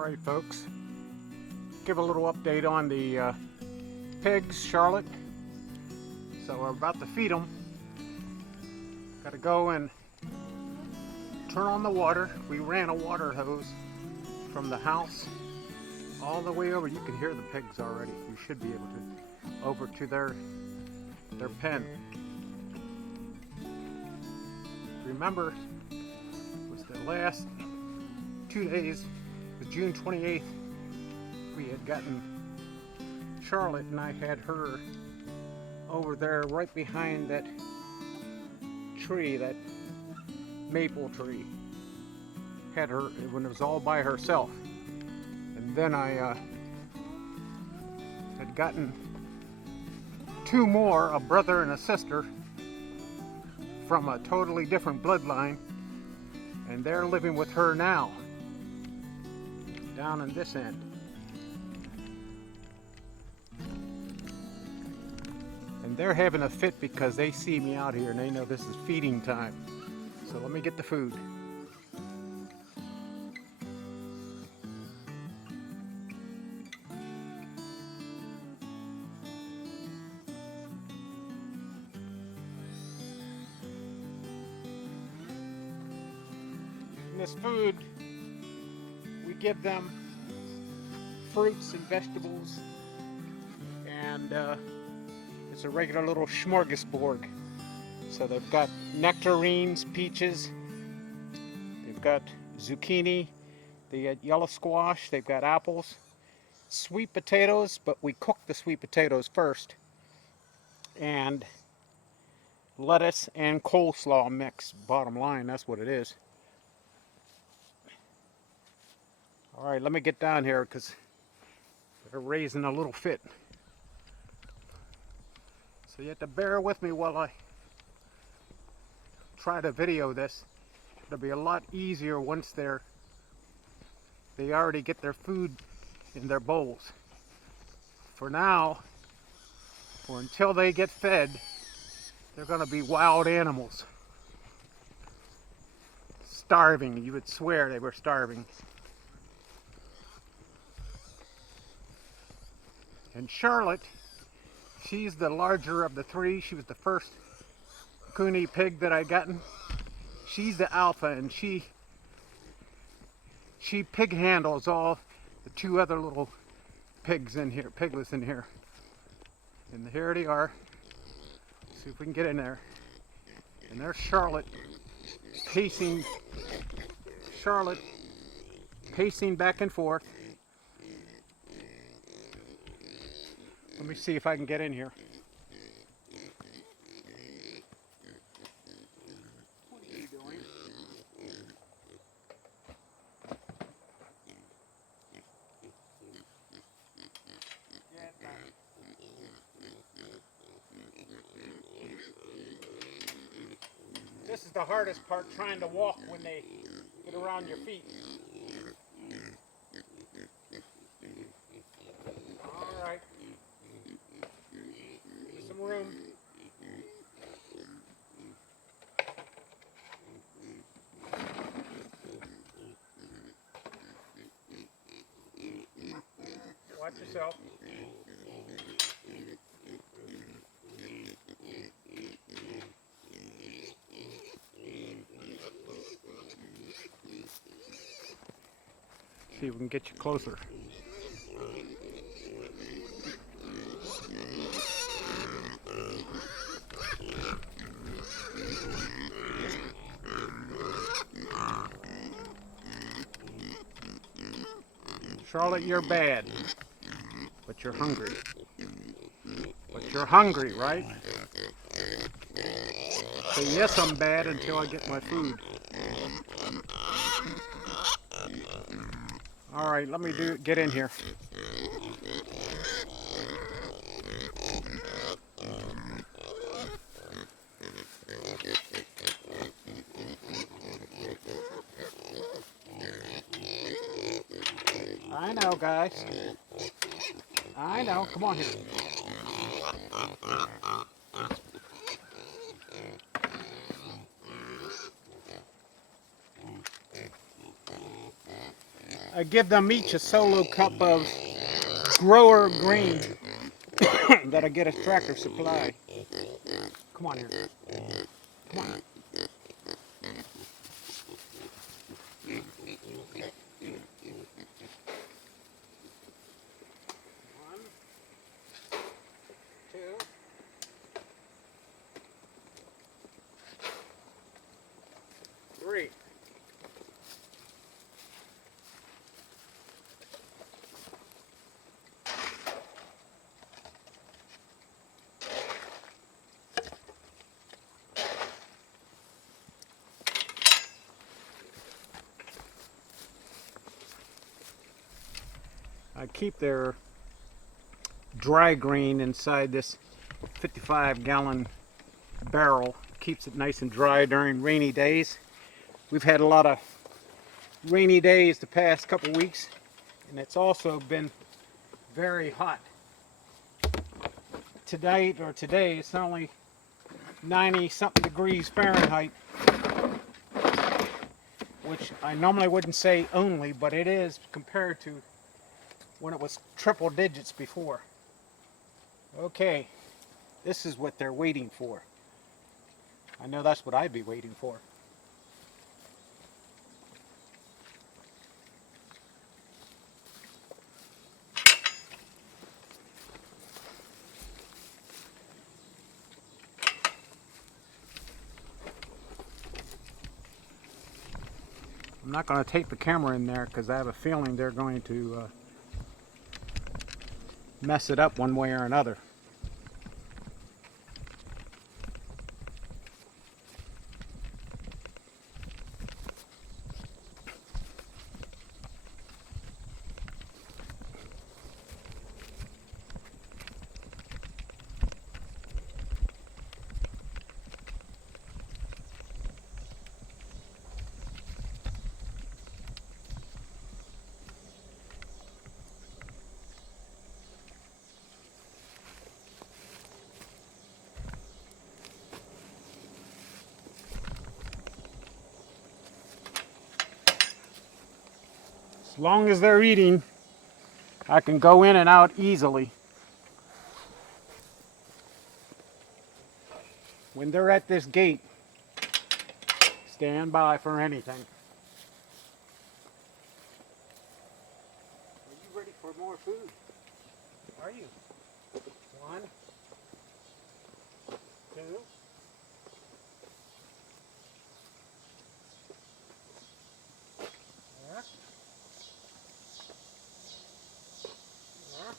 Alright folks, give a little update on the pigs, Charlotte. So we're about to feed them. Got to go and turn on the water. We ran a water hose from the house all the way over. You can hear the pigs already. You should be able to, over to their pen. Remember, it was the last 2 days, it was June 28th, we had gotten Charlotte, and I had her over there right behind that tree, that maple tree. Had her when it was all by herself. And then I had gotten 2 more, a brother and a sister, from a totally different bloodline, and they're living with her now, down in this end. And they're having a fit because they see me out here and they know this is feeding time. So let me get the food. This food, we give them fruits and vegetables, and it's a regular little smorgasbord. So they've got nectarines, peaches, they've got zucchini, they got yellow squash, they've got apples, sweet potatoes, but we cook the sweet potatoes first, and lettuce and coleslaw mix. Bottom line, that's what it is. Alright, let me get down here because they're raising a little fit. So you have to bear with me while I try to video this. It'll be a lot easier once they already get their food in their bowls. For now, or until they get fed, they're going to be wild animals. Starving. You would swear they were starving. And Charlotte, she's the larger of the 3. She was the first Kune pig that I gotten. She's the alpha, and she pig handles all the 2 other little pigs in here, piglets in here. And here they are. See if we can get in there. And there's Charlotte pacing back and forth. Let me see if I can get in here. What are you doing? Get back. This is the hardest part, trying to walk when they get around your feet. All right. Some room. Watch yourself. See if we can get you closer. Charlotte, you're bad, but you're hungry. But you're hungry, right? So yes, I'm bad until I get my food. All right, let me get in here. I know, guys. I know. Come on here. I give them each a solo cup of grower green that I get at Tractor Supply. Come on here. Come on. One, two. Three. I keep their dry grain inside this 55-gallon barrel. Keeps it nice and dry during rainy days. We've had a lot of rainy days the past couple weeks, and it's also been very hot. Today it's only 90-something degrees Fahrenheit, which I normally wouldn't say only, but it is compared to when it was triple digits before. Okay, this is what they're waiting for. I know that's what I'd be waiting for. I'm not going to take the camera in there because I have a feeling they're going to mess it up one way or another. As long as they're eating, I can go in and out easily. When they're at this gate, stand by for anything. Are you ready for more food? Are you? One, two. There. There.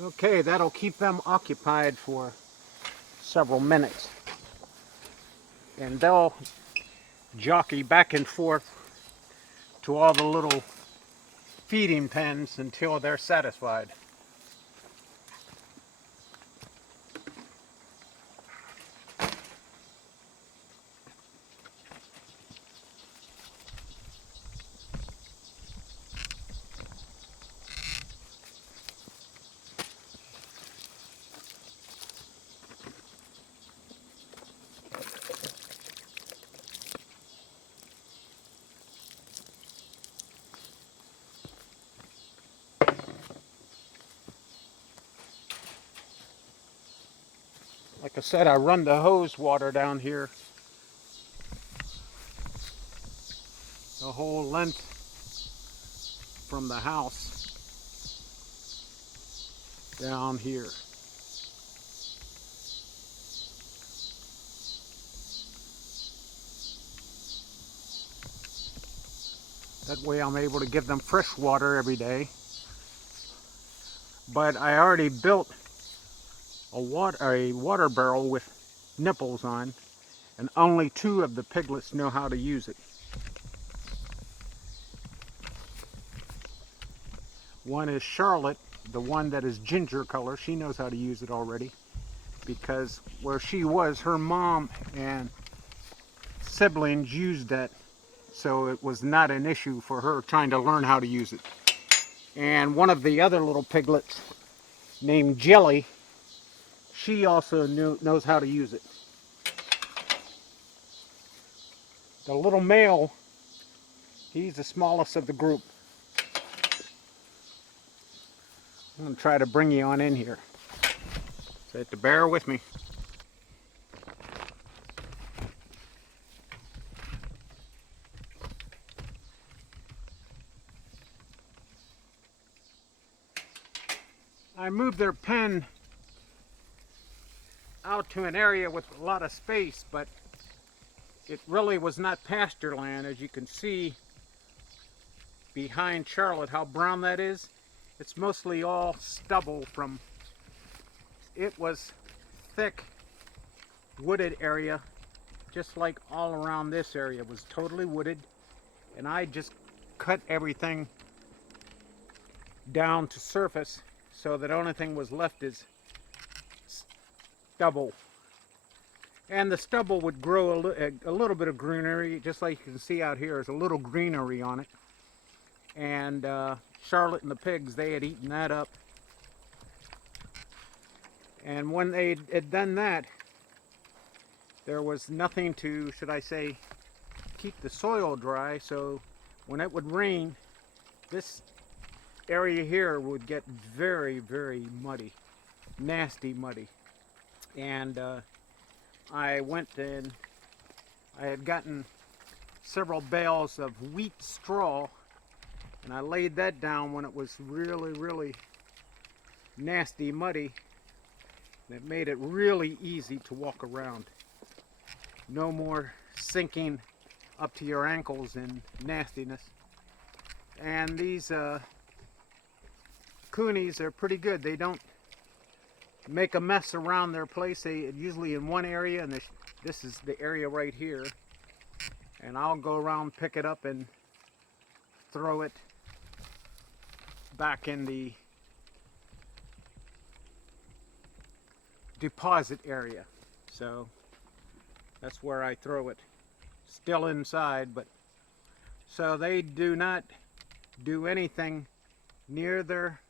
Okay, that'll keep them occupied for several minutes. And they'll jockey back and forth to all the little feeding pens until they're satisfied. Like I said, I run the hose water down here the whole length from the house down here. That way I'm able to give them fresh water every day. But I already built a water barrel with nipples on, and only 2 of the piglets know how to use it. One is Charlotte, the one that is ginger color. She knows how to use it already, because where she was, her mom and siblings used that, so it was not an issue for her trying to learn how to use it. And one of the other little piglets named Jelly, she also knows how to use it. The little male, he's the smallest of the group. I'm going to try to bring you on in here, so you have to bear with me. I moved their pen out to an area with a lot of space, but it really was not pasture land. As you can see behind Charlotte, how brown that is. It's mostly all stubble from, it was thick wooded area, just like all around this area was totally wooded, and I just cut everything down to surface so that the only thing was left is stubble. And the stubble would grow a little bit of greenery, just like you can see out here. There's a little greenery on it. And Charlotte and the pigs, they had eaten that up. And when they had done that, there was nothing to, should I say, keep the soil dry. So when it would rain, this area here would get very, very muddy, nasty muddy. And I went and I had gotten several bales of wheat straw, and I laid that down when it was really, really nasty muddy. And it made it really easy to walk around. No more sinking up to your ankles in nastiness. And these Kunes are pretty good. They don't make a mess around their place. They usually in one area, and this is the area right here. And I'll go around, pick it up, and throw it back in the deposit area. So that's where I throw it. Still inside, but so they do not do anything near their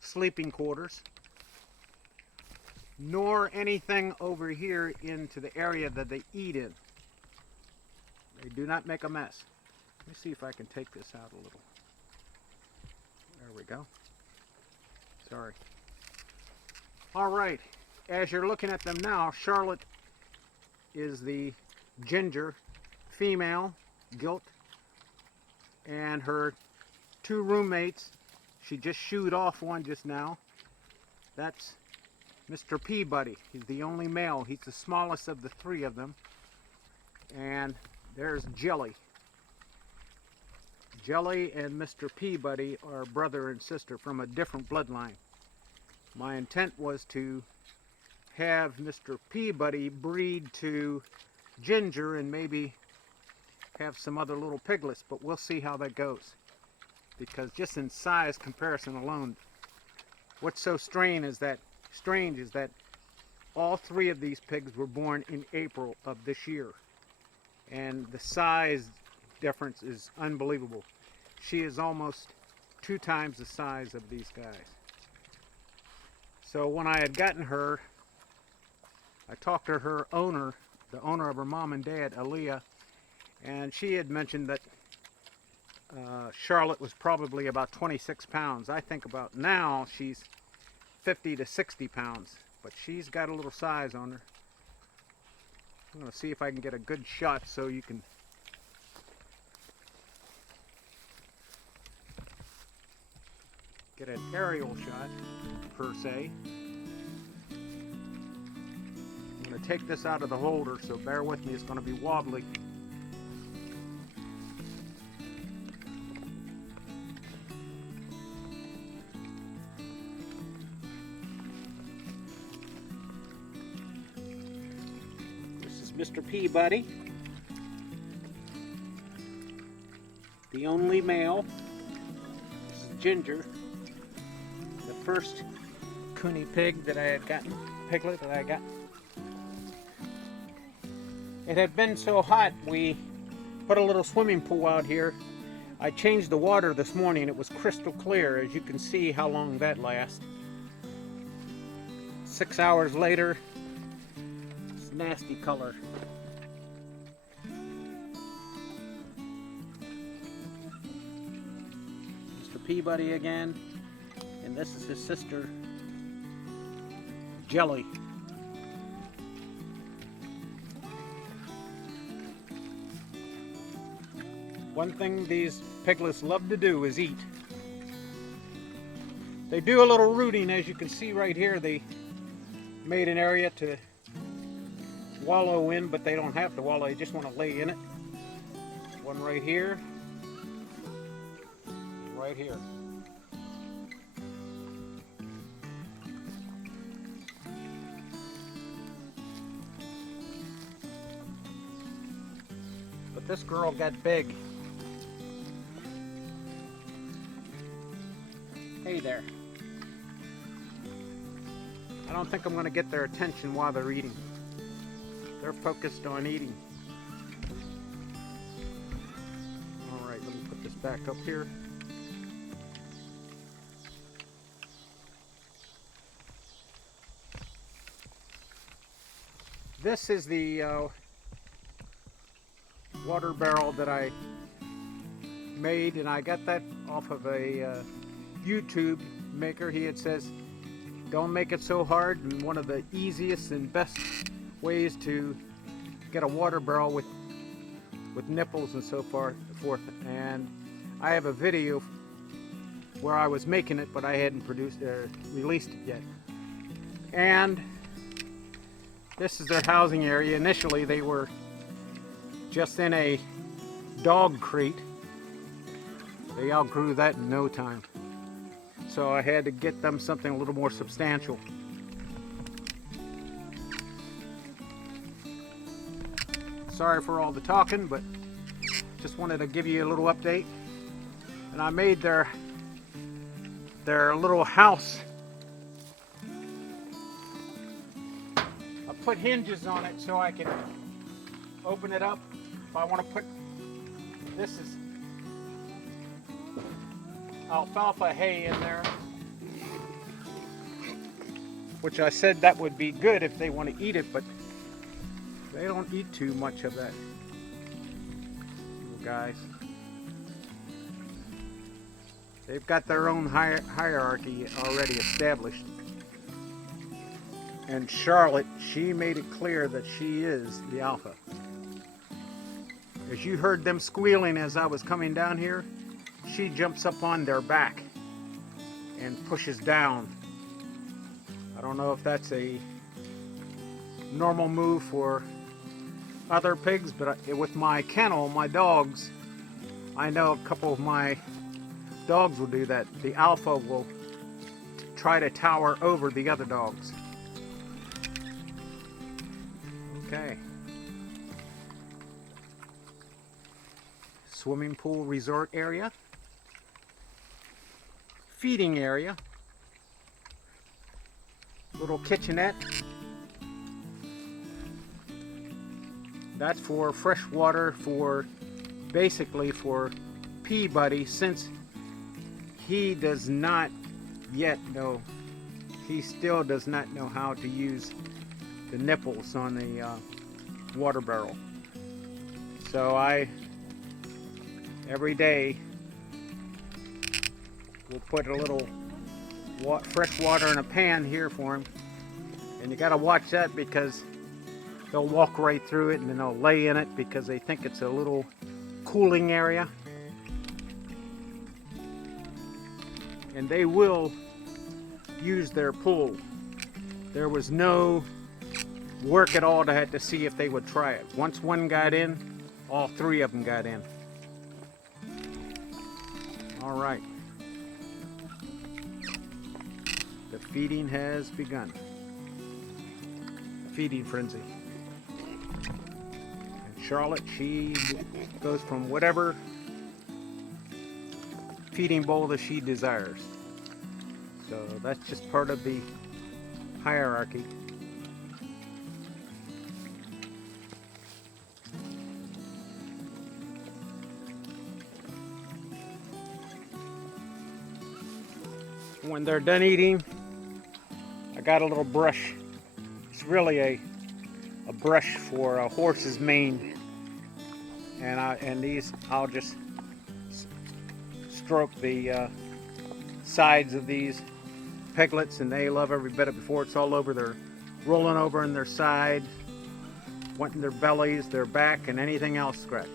sleeping quarters, nor anything over here into the area that they eat in. They do not make a mess. Let me see if I can take this out a little. There we go. Sorry. All right. As you're looking at them now, Charlotte is the ginger female, gilt, and her two roommates. She just shooed off one just now. That's Mr. Peabody. He's the only male. He's the smallest of the three of them. And there's Jelly. Jelly and Mr. Peabody are brother and sister from a different bloodline. My intent was to have Mr. Peabody breed to Ginger and maybe have some other little piglets, but we'll see how that goes. Because just in size comparison alone, what's so strange is that all three of these pigs were born in April of this year. And the size difference is unbelievable. She is almost 2 times the size of these guys. So when I had gotten her, I talked to her owner, the owner of her mom and dad, Aaliyah, and she had mentioned that Charlotte was probably about 26 pounds. I think about now she's 50 to 60 pounds, but she's got a little size on her. I'm going to see if I can get a good shot so you can get an aerial shot, per se. I'm going to take this out of the holder, so bear with me, it's going to be wobbly. Mr. Peabody, the only male. This is Ginger, the first Kune pig that I had gotten, piglet that I got. It had been so hot, we put a little swimming pool out here. I changed the water this morning. It was crystal clear, as you can see how long that lasts. 6 hours later, it's nasty color. Mr. Peabody again, and this is his sister, Jelly. One thing these piglets love to do is eat. They do a little rooting, as you can see right here. They made an area to wallow in, but they don't have to wallow, they just want to lay in it. One right here, right here. But this girl got big. Hey there. I don't think I'm going to get their attention while they're eating. They're focused on eating. Alright, let me put this back up here. This is the water barrel that I made, and I got that off of a YouTube maker. He had says, don't make it so hard, and one of the easiest and best ways to get a water barrel with nipples and so forth. And I have a video where I was making it, but I hadn't released it yet. And this is their housing area. Initially they were just in a dog crate. They outgrew that in no time. So I had to get them something a little more substantial. Sorry for all the talking, but just wanted to give you a little update. And I made their little house. I put hinges on it so I can open it up if I want to put, this is alfalfa hay in there, which I said that would be good if they want to eat it, but they don't eat too much of that, little guys. They've got their own hierarchy already established. And Charlotte, she made it clear that she is the alpha. As you heard them squealing as I was coming down here, she jumps up on their back and pushes down. I don't know if that's a normal move for other pigs, but with my kennel, my dogs, I know a couple of my dogs will do that. The alpha will try to tower over the other dogs. Okay. Swimming pool resort area. Feeding area. Little kitchenette. That's for fresh water, for basically for Peabody, since he does not yet know, he still does not know how to use the nipples on the water barrel. So I, every day, will put a little fresh water in a pan here for him. And you gotta watch that because they'll walk right through it and then they'll lay in it because they think it's a little cooling area. And they will use their pool. There was no work at all to have to see if they would try it. Once one got in, all three of them got in. All right. The feeding has begun. Feeding frenzy. And Charlotte, she goes from whatever feeding bowl that she desires. So that's just part of the hierarchy. When they're done eating, I got a little brush. It's really a brush for a horse's mane, and these I'll just stroke the sides of these piglets, and they love every bit of it. Before it's all over, they're rolling over in their side, wanting their bellies, their back, and anything else scratched.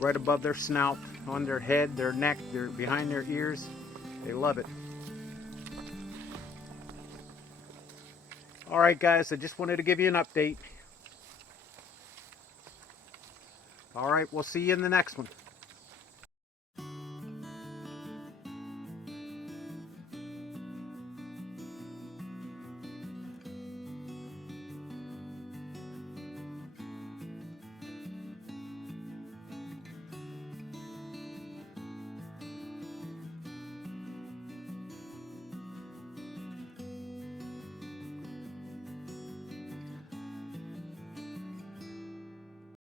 Right above their snout, on their head, their neck, their behind their ears. They love it. All right, guys, I just wanted to give you an update. All right, we'll see you in the next one.